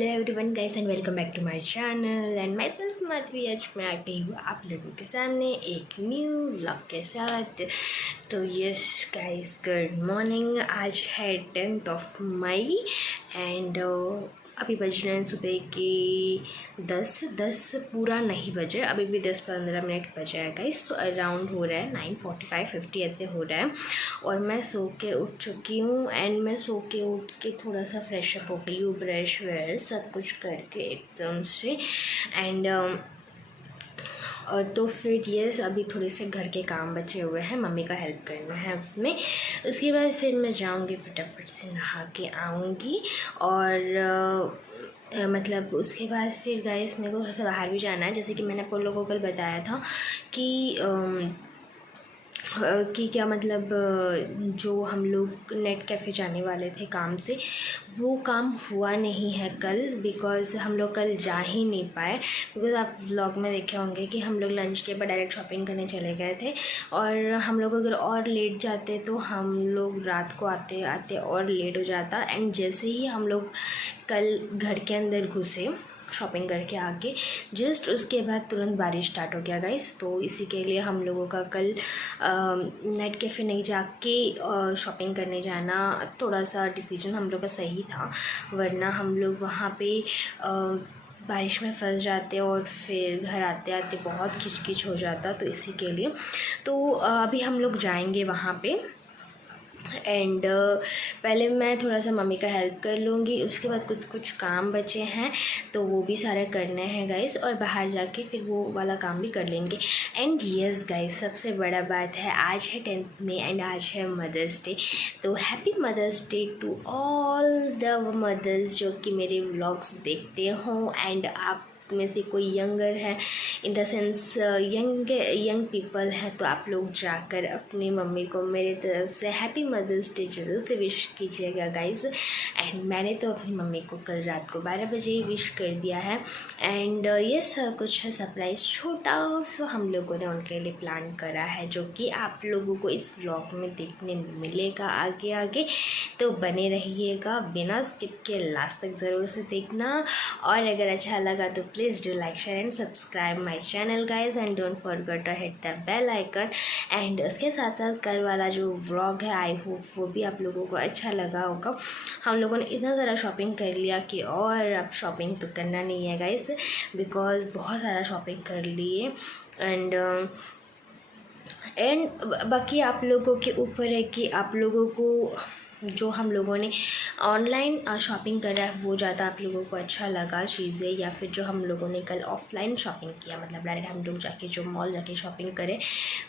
Hello everyone guys and welcome back to my channel and myself Madhavi. आज मैं आ गई हूँ आप लोगों के सामने एक न्यू व्लॉग के साथ। तो यस गाइस, गुड मॉर्निंग। आज है 10th ऑफ मई एंड अभी बज रहे हैं सुबह के 10 पूरा नहीं बजे, अभी भी 10-15 मिनट बचे हैं गाइस। तो अराउंड हो रहा है 9:45-50 ऐसे हो रहा है और मैं सो के उठ चुकी हूँ। एंड मैं सो के उठ के थोड़ा सा फ्रेश अप हो गई हूँ, ब्रश व्रश सब कुछ करके एकदम से। एंड तो फिर ये अभी थोड़े से घर के काम बचे हुए हैं, मम्मी का हेल्प करना है उसमें। उसके बाद फिर मैं जाऊंगी, फटाफट से नहा के आऊँगी और मतलब उसके बाद फिर गाइस मेरे को थोड़ा सा बाहर भी जाना है। जैसे कि मैंने आप लोगों को कल बताया था कि क्या मतलब जो हम लोग नेट कैफ़े जाने वाले थे काम से, वो काम हुआ नहीं है कल, बिकॉज़ हम लोग कल जा ही नहीं पाए। बिकॉज़ आप व्लॉग में देखे होंगे कि हम लोग लंच के बाद डायरेक्ट शॉपिंग करने चले गए थे और हम लोग अगर और लेट जाते तो हम लोग रात को आते आते और लेट हो जाता। एंड जैसे ही हम लोग कल घर के अंदर घुसे शॉपिंग करके आके, जस्ट उसके बाद तुरंत बारिश स्टार्ट हो गया गाइस। तो इसी के लिए हम लोगों का कल नेट कैफ़े नहीं जाके शॉपिंग करने जाना थोड़ा सा डिसीजन हम लोग का सही था, वरना हम लोग वहाँ पे बारिश में फंस जाते और फिर घर आते आते बहुत खिचकिच हो जाता। तो इसी के लिए तो अभी हम लोग जाएंगे वहाँ पे। एंड पहले मैं थोड़ा सा मम्मी का हेल्प कर लूँगी, उसके बाद कुछ कुछ काम बचे हैं तो वो भी सारे करने हैं गाइस, और बाहर जाके फिर वो वाला काम भी कर लेंगे। एंड यस गाइस, सबसे बड़ा बात है आज है 10th में एंड आज है मदर्स डे। तो happy Mother's Day to all the mothers जो कि मेरे व्लॉग्स देखते हों। एंड आप में से कोई यंगर है, in the sense young people हैं, तो आप लोग जाकर अपनी मम्मी को मेरी तरफ से हैप्पी मदर्स डे ज़रूर से विश कीजिएगा गाइस। एंड मैंने तो अपनी मम्मी को कल रात को 12 बजे ही विश कर दिया है। एंड यस, कुछ है सरप्राइज़ छोटा सो हम लोगों ने उनके लिए प्लान करा है, जो कि आप लोगों को इस व्लॉग में देखने मिलेगा आगे आगे। तो बने रहिएगा, बिना स्किप के लास्ट तक ज़रूर से देखना। और अगर अच्छा लगा तो please do like share and subscribe my channel guys and don't forget to hit the bell icon. And उसके साथ साथ कल वाला जो व्लॉग है, आई होप वो भी आप लोगों को अच्छा लगा होगा। हम लोगों ने इतना सारा शॉपिंग कर लिया कि और अब शॉपिंग तो करना नहीं है गाइस, बिकॉज़ बहुत सारा शॉपिंग कर लिए। एंड बाकी आप लोगों के ऊपर है कि आप लोगों को जो हम लोगों ने ऑनलाइन शॉपिंग करा है वो ज़्यादा आप लोगों को अच्छा लगा चीज़ें, या फिर जो हम लोगों ने कल ऑफलाइन शॉपिंग किया, मतलब डायरेक्ट हम लोग जाके जो मॉल जाके शॉपिंग करें,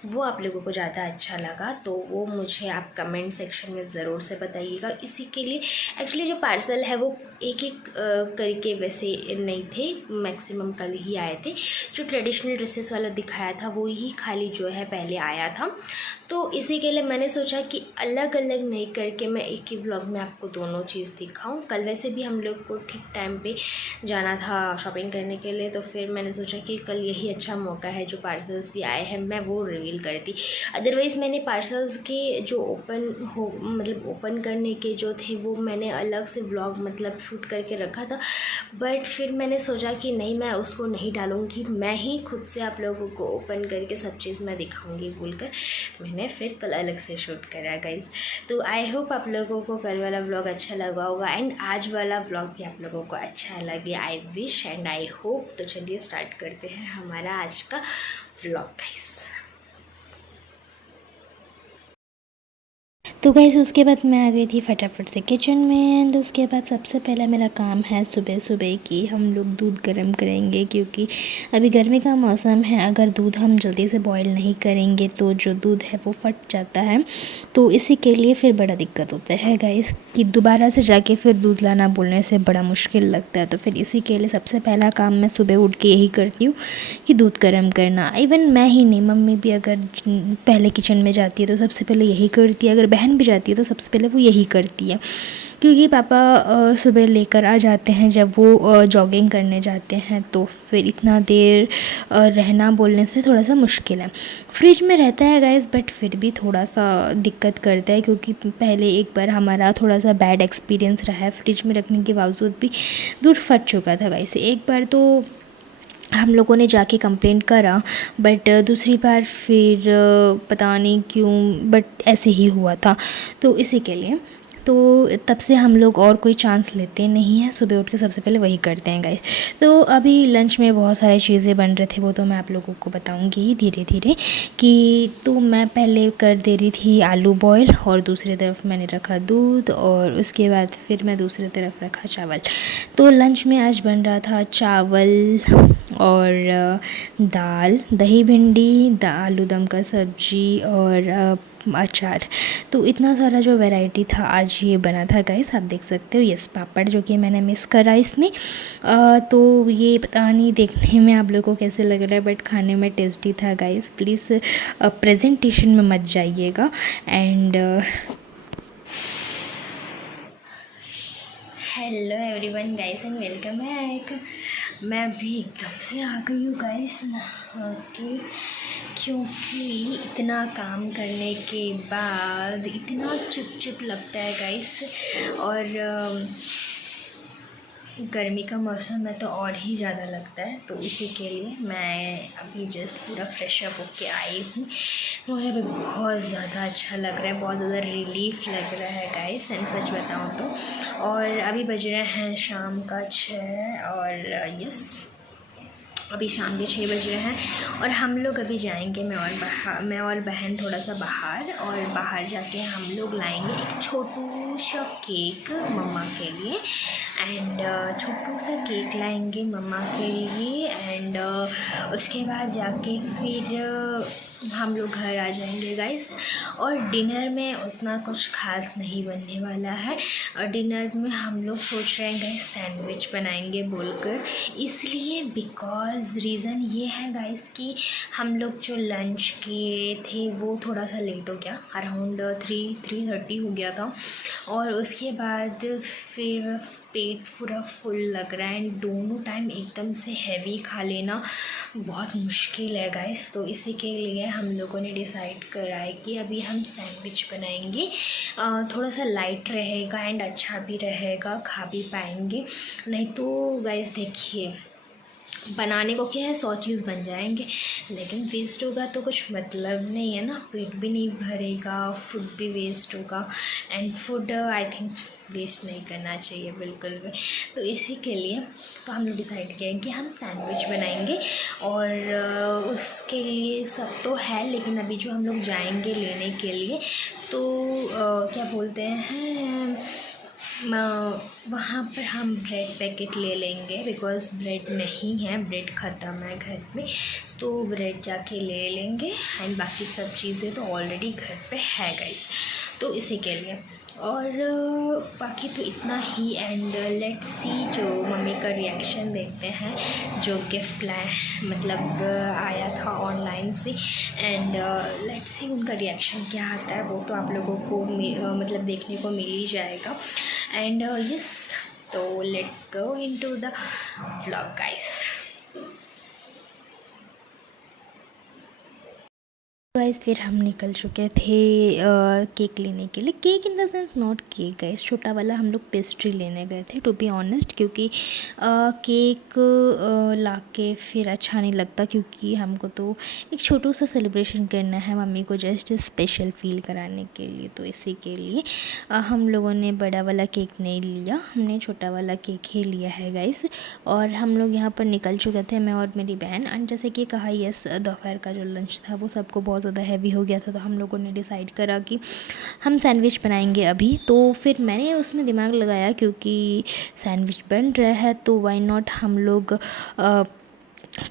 वो आप लोगों को ज़्यादा अच्छा लगा। तो वो मुझे आप कमेंट सेक्शन में ज़रूर से बताइएगा। इसी के लिए एक्चुअली जो पार्सल है वो एक एक करके वैसे नहीं थे, मैक्सिमम कल ही आए थे। जो ट्रेडिशनल ड्रेसेस वाला दिखाया था वो ही खाली जो है पहले आया था। तो इसी के लिए मैंने सोचा कि अलग अलग नहीं करके मैं एक ही ब्लॉग में आपको दोनों चीज़ दिखाऊं। कल वैसे भी हम लोग को ठीक टाइम पे जाना था शॉपिंग करने के लिए, तो फिर मैंने सोचा कि कल यही अच्छा मौका है, जो पार्सल्स भी आए हैं मैं वो रिवील करती। अदरवाइज़ मैंने पार्सल्स के जो ओपन करने के जो थे वो मैंने अलग से ब्लॉग मतलब शूट करके रखा था, बट फिर मैंने सोचा कि नहीं, मैं उसको नहीं डालूँगी, मैं ही खुद से आप लोगों को ओपन करके सब चीज़ मैं दिखाऊँगी बोलकर मैंने फिर कल अलग से शूट करा गाइस। तो आई होप आप लोगों को कल वाला व्लॉग अच्छा लगा होगा एंड आज वाला व्लॉग भी आप लोगों को अच्छा लगे, I wish and I hope. तो चलिए स्टार्ट करते हैं हमारा आज का व्लॉग गाइस। तो गाइस उसके बाद मैं आ गई थी फटाफट से किचन में। एंड उसके बाद सबसे पहला मेरा काम है सुबह सुबह कि हम लोग दूध गर्म करेंगे, क्योंकि अभी गर्मी का मौसम है, अगर दूध हम जल्दी से बॉईल नहीं करेंगे तो जो दूध है वो फट जाता है। तो इसी के लिए फिर बड़ा दिक्कत होता है गाइस कि दोबारा से जाके फिर दूध लाना बोलने से बड़ा मुश्किल लगता है। तो फिर इसी के लिए सबसे पहला काम मैं सुबह उठ के यही करती हूँ कि दूध गर्म करना। इवन मैं ही नहीं, मम्मी भी अगर पहले किचन में जाती है तो सबसे पहले यही करती है, अगर बहन भी जाती है तो सबसे पहले वो यही करती है। क्योंकि पापा सुबह लेकर आ जाते हैं जब वो जॉगिंग करने जाते हैं, तो फिर इतना देर रहना बोलने से थोड़ा सा मुश्किल है। फ्रिज में रहता है गाइस, बट फिर भी थोड़ा सा दिक्कत करता है, क्योंकि पहले एक बार हमारा थोड़ा सा बैड एक्सपीरियंस रहा है। फ्रिज में रखने के बावजूद भी दूध फट चुका था गाइस। एक बार तो हम लोगों ने जाके कंप्लेंट करा, बट दूसरी बार फिर पता नहीं क्यों, बट ऐसे ही हुआ था। तो इसी के लिए तो तब से हम लोग और कोई चांस लेते नहीं हैं, सुबह उठ के सबसे पहले वही करते हैं गाइस। तो अभी लंच में बहुत सारी चीज़ें बन रहे थे, वो तो मैं आप लोगों को बताऊंगी धीरे धीरे कि तो मैं पहले कर दे रही थी आलू बॉयल, और दूसरी तरफ मैंने रखा दूध, और उसके बाद फिर मैं दूसरी तरफ रखा चावल। तो लंच में आज बन रहा था चावल और दाल, दही भिंडी, आलू दम का सब्जी और अचार। तो इतना सारा जो वैरायटी था आज ये बना था गाइस, आप देख सकते हो। यस, पापड़ जो कि मैंने मिस करा इसमें। तो ये पता नहीं देखने में आप लोगों को कैसे लग रहा है, बट खाने में टेस्टी था गाइस। प्लीज़ प्रेजेंटेशन में मत जाइएगा। And hello everyone guys and welcome back. मैं अभी एकदम से आ गई हूँ गाइस नहा के, क्योंकि इतना काम करने के बाद इतना चिप लगता है गाइस। और गर्मी का मौसम है तो और ही ज़्यादा लगता है। तो इसी के लिए मैं अभी जस्ट पूरा फ्रेश अप होके आई हूँ। मुझे अभी बहुत ज़्यादा अच्छा लग रहा है, बहुत ज़्यादा रिलीफ लग रहा है गाइस, एंड सच बताऊँ तो। और अभी बज रहे हैं शाम का 6, और यस अभी शाम के 6 बज रहे हैं। और हम लोग अभी जाएंगे, मैं और बहन थोड़ा सा बाहर, और बाहर जाके हम लोग लाएंगे एक छोटू सा केक मम्मा के लिए। एंड छोटू सा केक लाएंगे मम्मा के लिए। एंड उसके बाद जाके फिर हम लोग घर आ जाएंगे गाइस। और डिनर में उतना कुछ खास नहीं बनने वाला है। और डिनर में हम लोग सोच रहे हैं गाइस सैंडविच बनाएंगे बोलकर, इसलिए बिकॉज़ रीज़न ये है गाइस कि हम लोग जो लंच किए थे वो थोड़ा सा लेट हो गया, अराउंड 3:30 हो गया था। और उसके बाद फिर पेट पूरा फुल लग रहा है, एंड दोनों टाइम एकदम से हैवी खा लेना बहुत मुश्किल है गाइस। तो इसी के लिए हम लोगों ने डिसाइड करा है कि अभी हम सैंडविच बनाएंगे। थोड़ा सा लाइट रहेगा एंड अच्छा भी रहेगा, खा भी पाएंगे। नहीं तो गाइस देखिए, बनाने को क्या है, 100 चीज़ बन जाएंगे, लेकिन वेस्ट होगा तो कुछ मतलब नहीं है ना। पेट भी नहीं भरेगा, फूड भी वेस्ट होगा, and food I think waste नहीं करना चाहिए बिल्कुल भी। तो इसी के लिए तो हम लोग डिसाइड किया है कि हम सैंडविच बनाएंगे। और उसके लिए सब तो है, लेकिन अभी जो हम लोग जाएंगे लेने के लिए, तो क्या बोलते हैं, वहाँ पर हम ब्रेड पैकेट ले लेंगे, बिकॉज़ ब्रेड नहीं है, ब्रेड ख़त्म है घर में। तो ब्रेड जाके ले लेंगे, एंड बाकी सब चीज़ें तो ऑलरेडी घर पे है गाइस। तो इसी के लिए, और बाकी तो इतना ही। एंड लेट्स सी जो मम्मी का रिएक्शन देखते हैं, जो गिफ्ट मतलब आया था ऑनलाइन से। एंड लेट्स सी उनका रिएक्शन क्या आता है, वो तो आप लोगों को मतलब देखने को मिल ही जाएगा। एंड यस, तो let's go into the vlog guys. Guys फिर हम निकल चुके थे केक लेने के लिए। Cake in the sense not cake guys, छोटा वाला हम लोग पेस्ट्री लेने गए थे टू बी ऑनेस्ट, क्योंकि केक ला के फिर अच्छा नहीं लगता, क्योंकि हमको तो एक छोटू सा सेलिब्रेशन करना है मम्मी को, जस्ट स्पेशल फील कराने के लिए। तो इसी के लिए हम लोगों ने बड़ा वाला केक नहीं लिया, हमने छोटा वाला केक ही लिया है गाइस। और हम लोग यहाँ पर निकल चुके थे, मैं और मेरी बहन। एंड जैसे कि कहा, यस दोपहर का जो लंच था वो सबको बहुत ज़्यादा हैवी हो गया था, तो हम लोगों ने डिसाइड करा कि हम सैंडविच बनाएंगे अभी। तो फिर मैंने उसमें दिमाग लगाया, क्योंकि सैंडविच बन रहा है तो वाई नॉट हम लोग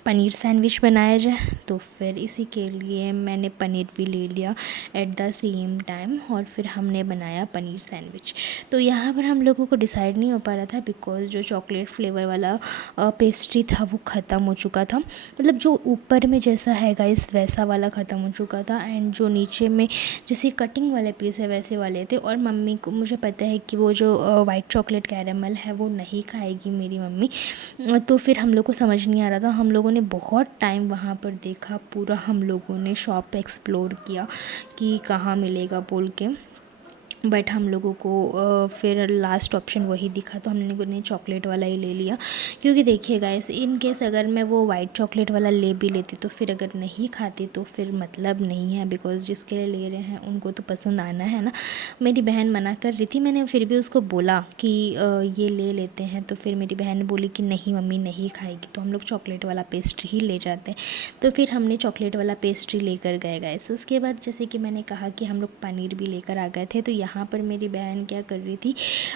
पनीर सैंडविच बनाया जाए, तो फिर इसी के लिए मैंने पनीर भी ले लिया एट द सेम टाइम और फिर हमने बनाया पनीर सैंडविच। तो यहाँ पर हम लोगों को डिसाइड नहीं हो पा रहा था बिकॉज़ जो चॉकलेट फ्लेवर वाला पेस्ट्री था वो ख़त्म हो चुका था, मतलब जो ऊपर में जैसा है गाइस वैसा वाला ख़त्म हो चुका था, एंड जो नीचे में जैसे कटिंग वाले पीस है वैसे वाले थे। और मम्मी को मुझे पता है कि वो जो वाइट चॉकलेट कैरेमल है वो नहीं खाएगी मेरी मम्मी। तो फिर हम लोग को समझ नहीं आ रहा था, हम लोगों ने बहुत टाइम वहाँ पर देखा, पूरा हम लोगों ने शॉप एक्सप्लोर किया कि कहाँ मिलेगा बोल के, बट हम लोगों को फिर लास्ट ऑप्शन वही दिखा, तो हम लोगों ने चॉकलेट वाला ही ले लिया। क्योंकि देखिए गाइस, इन केस अगर मैं वो वाइट चॉकलेट वाला ले भी लेती तो फिर अगर नहीं खाती तो फिर मतलब नहीं है, बिकॉज़ जिसके लिए ले रहे हैं उनको तो पसंद आना है ना। मेरी बहन मना कर रही थी, मैंने फिर भी उसको बोला कि ये ले लेते हैं, तो फिर मेरी बहन बोली कि नहीं मम्मी नहीं खाएगी, तो हम लोग चॉकलेट वाला पेस्ट्री ही ले जाते हैं। तो फिर हमने चॉकलेट वाला पेस्ट्री लेकर गए गाइस। उसके बाद जैसे कि मैंने कहा कि हम लोग पनीर भी लेकर आ गए थे। तो यहाँ पर मेरी बहन क्या कर रही थी,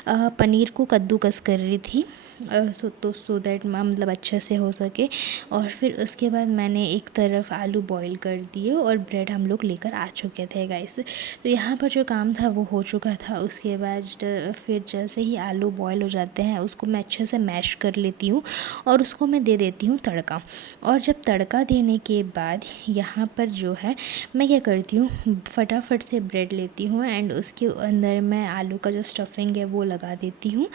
पनीर को कद्दूकस कर रही थी, सो दैट मतलब अच्छे से हो सके। और फिर उसके बाद मैंने एक तरफ आलू बॉईल कर दिए और ब्रेड हम लोग लेकर आ चुके थे गाइस। तो यहाँ पर जो काम था वो हो चुका था। उसके बाद फिर जैसे ही आलू बॉईल हो जाते हैं उसको मैं अच्छे से मैश कर लेती हूँ और उसको मैं दे देती हूँ तड़का। और जब तड़का देने के बाद यहाँ पर जो है मैं क्या करती हूँ, फटाफट से ब्रेड लेती हूँ एंड उसके अंदर मैं आलू का जो स्टफिंग है वो लगा देती हूँ।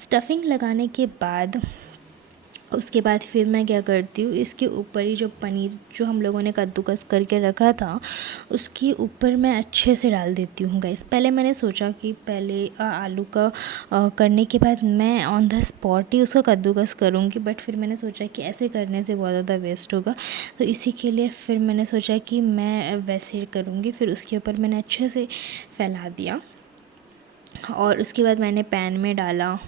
स्टफिंग लगाने के बाद उसके बाद फिर मैं क्या करती हूँ, इसके ऊपर ही जो पनीर जो हम लोगों ने कद्दूकस करके रखा था उसके ऊपर मैं अच्छे से डाल देती हूँ गाइस। पहले मैंने सोचा कि पहले आलू का करने के बाद मैं ऑन द स्पॉट ही उसका कद्दूकस करूँगी, बट फिर मैंने सोचा कि ऐसे करने से बहुत ज़्यादा वेस्ट होगा, तो इसी के लिए फिर मैंने सोचा कि मैं वैसे करूँगी। फिर उसके ऊपर मैंने अच्छे से फैला दिया और उसके बाद मैंने पैन में डाला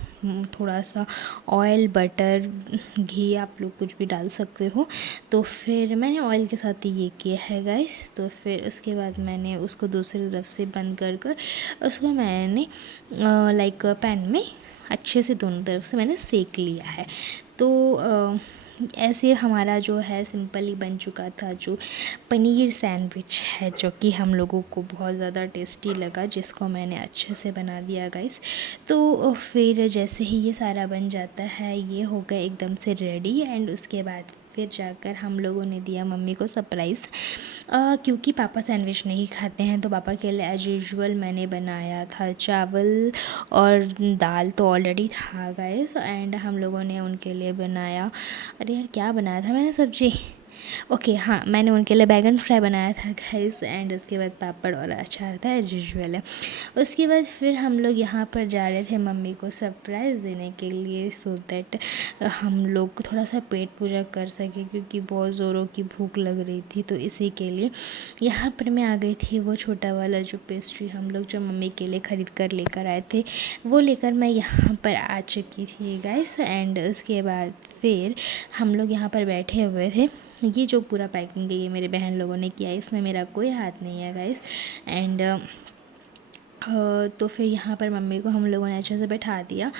थोड़ा सा ऑयल, बटर, घी, आप लोग कुछ भी डाल सकते हो। तो फिर मैंने ऑयल के साथ ही ये किया है गाइस। तो फिर उसके बाद मैंने उसको दूसरी तरफ से बंद कर कर उसको मैंने लाइक पैन में अच्छे से दोनों तरफ से मैंने सेक लिया है। तो ऐसे हमारा जो है सिंपल ही बन चुका था जो पनीर सैंडविच है, जो कि हम लोगों को बहुत ज़्यादा टेस्टी लगा, जिसको मैंने अच्छे से बना दिया गाइस। तो फिर जैसे ही ये सारा बन जाता है ये हो गया एकदम से रेडी, एंड उसके बाद फिर जाकर हम लोगों ने दिया मम्मी को सरप्राइज़, क्योंकि पापा सैंडविच नहीं खाते हैं। तो पापा के लिए एज यूजुअल मैंने बनाया था चावल और दाल तो ऑलरेडी था गाइस, एंड हम लोगों ने उनके लिए बनाया, अरे यार क्या बनाया था मैंने सब्जी, ओके हाँ, मैंने उनके लिए बैगन फ्राई बनाया था गाइस, एंड उसके बाद पापड़ और अचार था एज यूजुअल है। उसके बाद फिर हम लोग यहाँ पर जा रहे थे मम्मी को सरप्राइज़ देने के लिए, सो दैट हम लोग थोड़ा सा पेट पूजा कर सके, क्योंकि बहुत ज़ोरों की भूख लग रही थी। तो इसी के लिए यहाँ पर मैं आ गई थी वो छोटा वाला जो पेस्ट्री हम लोग जो मम्मी के लिए ख़रीद कर लेकर आए थे वो लेकर मैं यहाँ पर आ चुकी थी गाइस। एंड उसके बाद फिर हम लोग यहाँ पर बैठे हुए थे। ये जो पूरा पैकिंग है ये मेरे बहन लोगों ने किया है, इसमें मेरा कोई हाथ नहीं है गाइस। एंड तो फिर यहाँ पर मम्मी को हम लोगों ने अच्छे से बैठा दिया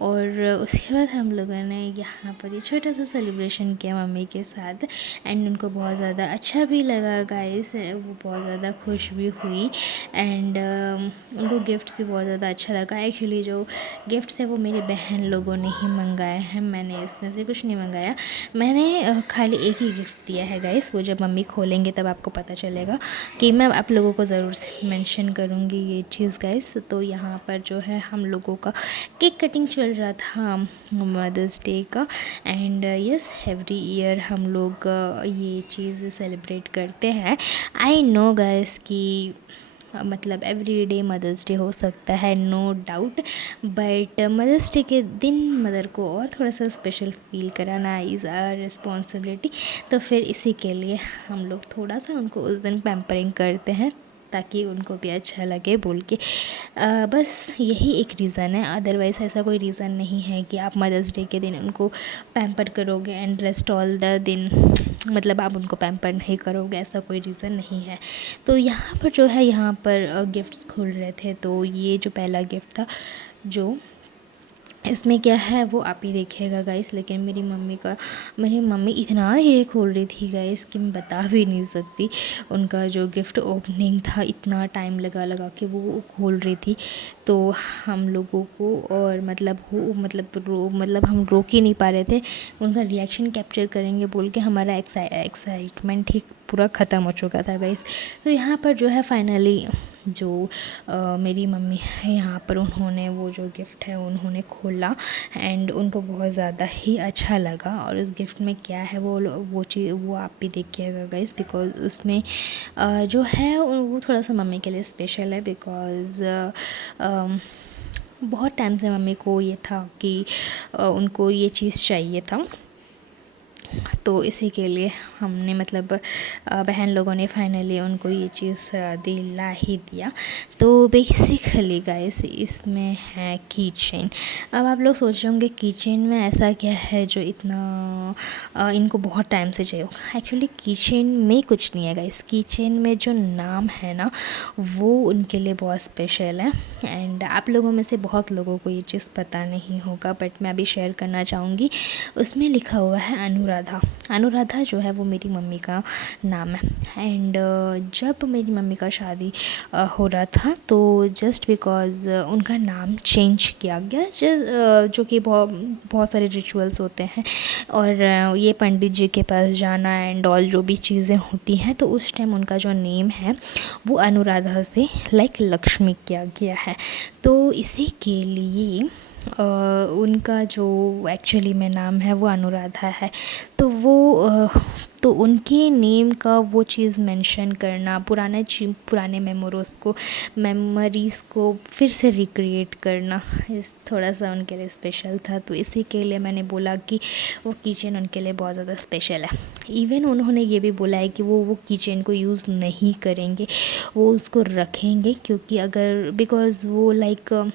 और उसके बाद हम लोगों ने यहाँ पर ये छोटा सा सेलिब्रेशन किया मम्मी के साथ, एंड उनको बहुत ज़्यादा अच्छा भी लगा गाइस, वो बहुत ज़्यादा खुश भी हुई, एंड उनको गिफ्ट्स भी बहुत ज़्यादा अच्छा लगा। एक्चुअली जो गिफ्ट्स है वो मेरी बहन लोगों ने ही मंगाए हैं, मैंने इसमें से कुछ नहीं मंगाया। मैंने खाली एक ही गिफ्ट दिया है गाइस, वो जब मम्मी खोलेंगे तब आपको पता चलेगा कि मैं आप लोगों को ज़रूर से मेंशन करूँगी ये चीज़ गाइस। तो यहाँ पर जो है हम लोगों का केक कटिंग चल रहा था मदर्स डे का, एंड यस एवरी ईयर हम लोग ये चीज़ सेलिब्रेट करते हैं। आई नो गाइस कि मतलब एवरी डे मदर्स डे हो सकता है, no doubt, but Mother's Day के दिन मदर को और थोड़ा सा स्पेशल फील कराना इज़ अ रिस्पॉन्सिबिलिटी। तो फिर इसी के लिए हम लोग थोड़ा सा उनको उस दिन पैम्परिंग करते हैं ताकि उनको भी अच्छा लगे बोल के, बस यही एक रीज़न है। अदरवाइज़ ऐसा कोई रीज़न नहीं है कि आप मदर्स डे के दिन उनको पैम्पर करोगे एंड रेस्ट ऑल द दिन मतलब आप उनको पैम्पर नहीं करोगे, ऐसा कोई रीज़न नहीं है। तो यहाँ पर जो है यहाँ पर गिफ्ट्स खुल रहे थे, तो ये जो पहला गिफ्ट था जो इसमें क्या है वो आप ही देखिएगा गाइस। लेकिन मेरी मम्मी इतना धीरे खोल रही थी गाइस कि मैं बता भी नहीं सकती। उनका जो गिफ्ट ओपनिंग था इतना टाइम लगा लगा के वो खोल रही थी, तो हम लोगों को और मतलब हम रोक ही नहीं पा रहे थे। उनका रिएक्शन कैप्चर करेंगे बोल के हमारा एक्साइटमेंट ही पूरा ख़त्म हो चुका था गाइस। तो यहाँ पर जो है फाइनली जो मेरी मम्मी है यहाँ पर उन्होंने वो जो गिफ्ट है उन्होंने खोला एंड उनको बहुत ज़्यादा ही अच्छा लगा। और उस गिफ्ट में क्या है वो चीज़ वो आप भी देखिएगा गाइस, बिकॉज़ उसमें जो है वो थोड़ा सा मम्मी के लिए स्पेशल है। बिकॉज़ बहुत टाइम से मम्मी को ये था कि उनको ये चीज़ चाहिए था, तो इसी के लिए हमने मतलब बहन लोगों ने फाइनली उनको ये चीज़ दिला ही दिया। तो बेसिकली गाइस इसमें है की चेन। अब आप लोग सोच रहे होंगे की चेन में ऐसा क्या है जो इतना इनको बहुत टाइम से चाहिए। एक्चुअली की चेन में कुछ नहीं है गाइस, की चेन में जो नाम है ना वो उनके लिए बहुत स्पेशल है। एंड आप लोगों में से बहुत लोगों को ये चीज़ पता नहीं होगा, बट मैं अभी शेयर करना चाहूँगी। उसमें लिखा हुआ है अनुराधा। अनुराधा जो है वो मेरी मम्मी का नाम है। एंड जब मेरी मम्मी का शादी हो रहा था तो जस्ट बिकॉज़ उनका नाम चेंज किया गया, जो कि बहुत सारे रिचुअल्स होते हैं और ये पंडित जी के पास जाना एंड ऑल जो भी चीज़ें होती हैं, तो उस टाइम उनका जो नेम है वो अनुराधा से लाइक लक्ष्मी किया गया है। तो इसी के लिए उनका जो एक्चुअली में नाम है वो अनुराधा है। तो तो उनके नेम का वो चीज़ मेंशन करना, पुराने मेमोरीज़ को फिर से रिक्रिएट करना इस थोड़ा सा उनके लिए स्पेशल था। तो इसी के लिए मैंने बोला कि वो किचन उनके लिए बहुत ज़्यादा स्पेशल है। इवन उन्होंने ये भी बोला है कि वो किचन को यूज़ नहीं करेंगे, वो उसको रखेंगे, क्योंकि अगर बिकॉज़ वो लाइक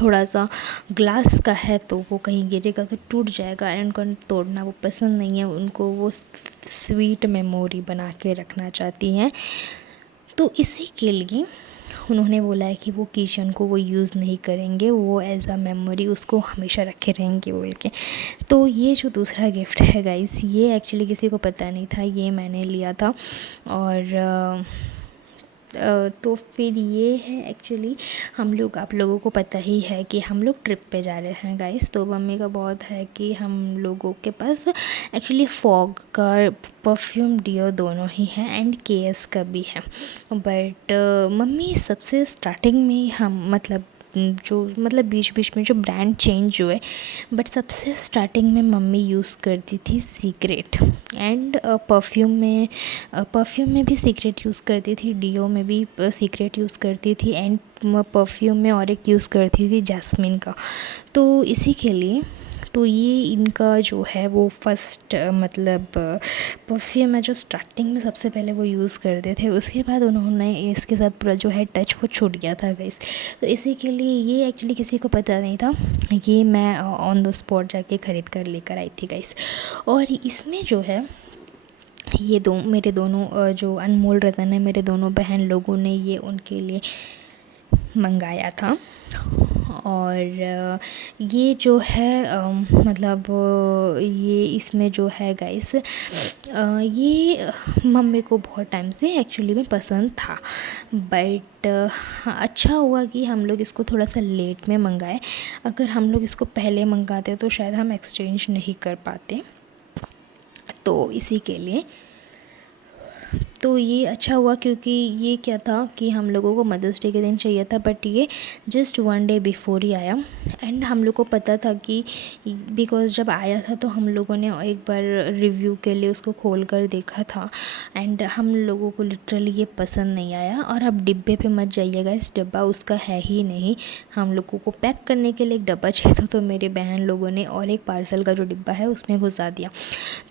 थोड़ा सा ग्लास का है तो वो कहीं गिरेगा तो टूट जाएगा एंड उनको तोड़ना वो पसंद नहीं है। उनको वो स्वीट मेमोरी बना के रखना चाहती हैं। तो इसी के लिए उन्होंने बोला है कि वो किचन को वो यूज़ नहीं करेंगे, वो एज अ मेमोरी उसको हमेशा रखे रहेंगे बोल के। तो ये जो दूसरा गिफ्ट है गाइस, ये एक्चुअली किसी को पता नहीं था, ये मैंने लिया था। और तो फिर ये है एक्चुअली आप लोगों को पता ही है कि हम लोग ट्रिप पे जा रहे हैं गाइस। तो मम्मी का बहुत है कि हम लोगों के पास एक्चुअली फॉग का परफ्यूम डियो दोनों ही हैं एंड केएस का भी है। बट मम्मी सबसे स्टार्टिंग में हम मतलब बीच बीच में जो ब्रांड चेंज हुए, बट सबसे स्टार्टिंग में मम्मी यूज़ करती थी सीक्रेट। एंड परफ्यूम में भी सीक्रेट यूज़ करती थी, डियो में भी सीक्रेट यूज़ करती थी एंड परफ्यूम में और एक यूज़ करती थी जैस्मिन का। तो इसी के लिए तो ये इनका जो है वो फर्स्ट मतलब परफ्यूम है जो स्टार्टिंग में सबसे पहले वो यूज़ करते थे। उसके बाद उन्होंने इसके साथ पूरा जो है टच वो छूट गया था गाइस। तो इसी के लिए ये एक्चुअली किसी को पता नहीं था, ये मैं ऑन द स्पॉट जाके ख़रीद कर लेकर आई थी गाइस। और इसमें जो है ये मेरे दोनों जो अनमोल रतन है, मेरे दोनों बहन लोगों ने ये उनके लिए मंगाया था। और ये जो है ये इसमें जो है गाइस ये मम्मी को बहुत टाइम से एक्चुअली में पसंद था। बट अच्छा हुआ कि हम लोग इसको थोड़ा सा लेट में मंगाए। अगर हम लोग इसको पहले मंगाते तो शायद हम एक्सचेंज नहीं कर पाते। तो इसी के लिए तो ये अच्छा हुआ, क्योंकि ये क्या था कि हम लोगों को मदर्स डे के दिन चाहिए था, बट ये जस्ट 1 डे बिफोर ही आया। एंड हम लोग को पता था कि बिकॉज़ जब आया था तो हम लोगों ने एक बार रिव्यू के लिए उसको खोल कर देखा था एंड हम लोगों को लिटरली ये पसंद नहीं आया। और अब डिब्बे पे मत जाइएगा, इस डब्बा उसका है ही नहीं। हम लोगों को पैक करने के लिए एक डब्बा चाहिए था, तो मेरे बहन लोगों ने और एक पार्सल का जो डिब्बा है उसमें घुसा दिया।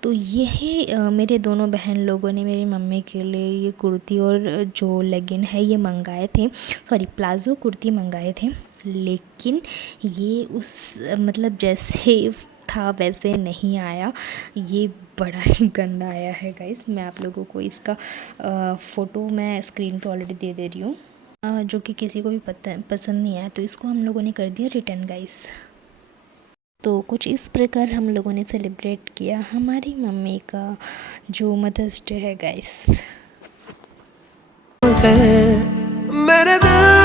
तो यही मेरे दोनों बहन लोगों ने मेरी मम्मी के लिए ये कुर्ती और जो लेगिन है ये मंगाए थे, सॉरी प्लाज़ो कुर्ती मंगाए थे। लेकिन ये उस मतलब जैसे था वैसे नहीं आया, ये बड़ा ही गंदा आया है गाइस। मैं आप लोगों को इसका फ़ोटो मैं स्क्रीन पे ऑलरेडी दे दे रही हूँ, जो कि किसी को भी पसंद नहीं आया, तो इसको हम लोगों ने कर दिया रिटर्न गाइस। तो कुछ इस प्रकार हम लोगों ने सेलिब्रेट किया हमारी मम्मी का जो मदर्स डे है गाइस। मेरे दिल